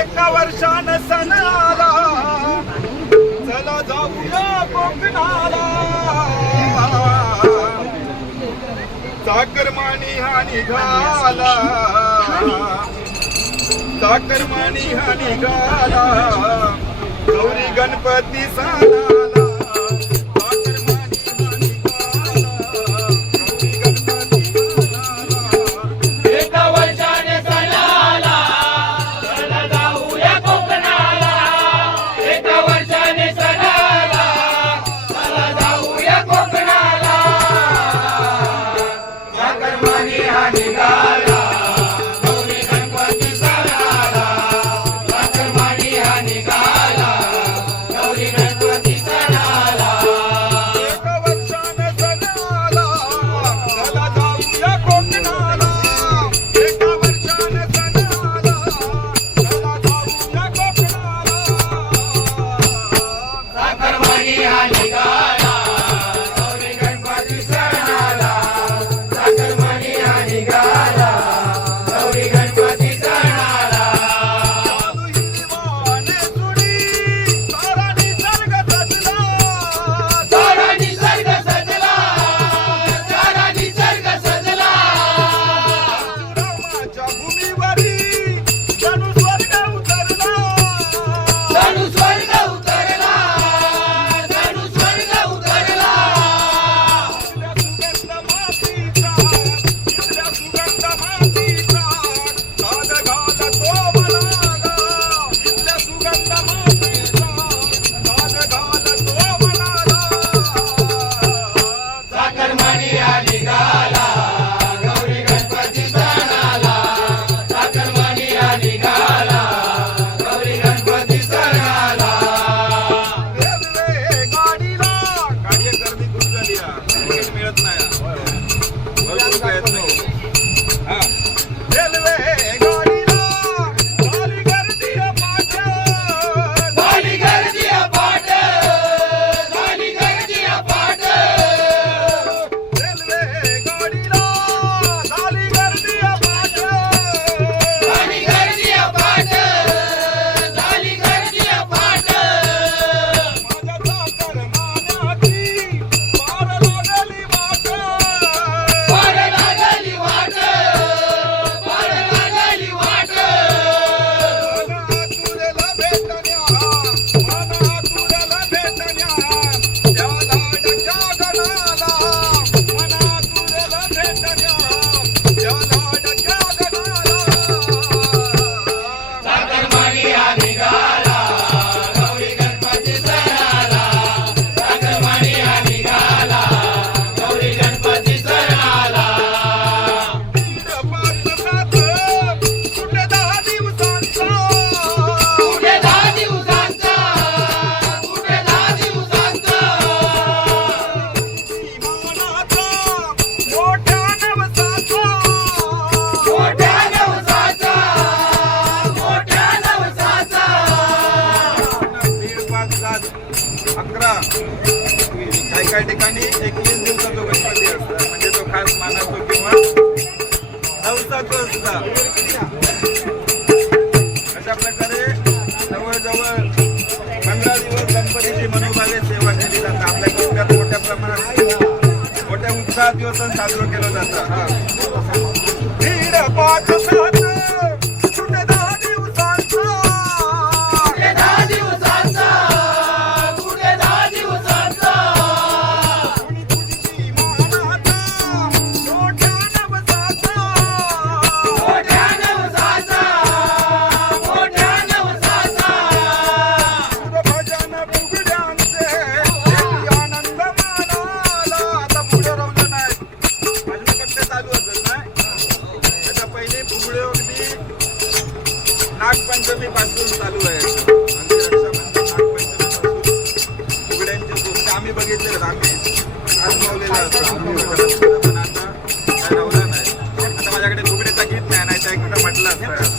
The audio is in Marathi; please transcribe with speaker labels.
Speaker 1: एका वर्षान सण आला चला जाऊया कोकणाला चाकरमानी हा निघाला चाकरमानी हा निघाला गौरी गणपती सणाला Maria ligada. सात अकरा. काही काही ठिकाणी एकवीस दिवसाचा गणपती असतात. म्हणजे तो खास मानातो किंवा नवसाचा असता. अशा प्रकारे जवळजवळ पंधरा दिवस गणपतीची मनोभावे सेवा केली जातात. आपल्या जिल्ह्यात मोठ्या प्रमाणात मोठ्या उत्साहात दिवस साजरा केला जातात. घेतलेलं आता ठरवलं नाही. आता माझ्याकडे दुबडेचा गीत नाही नाही एक म्हटलं असतं.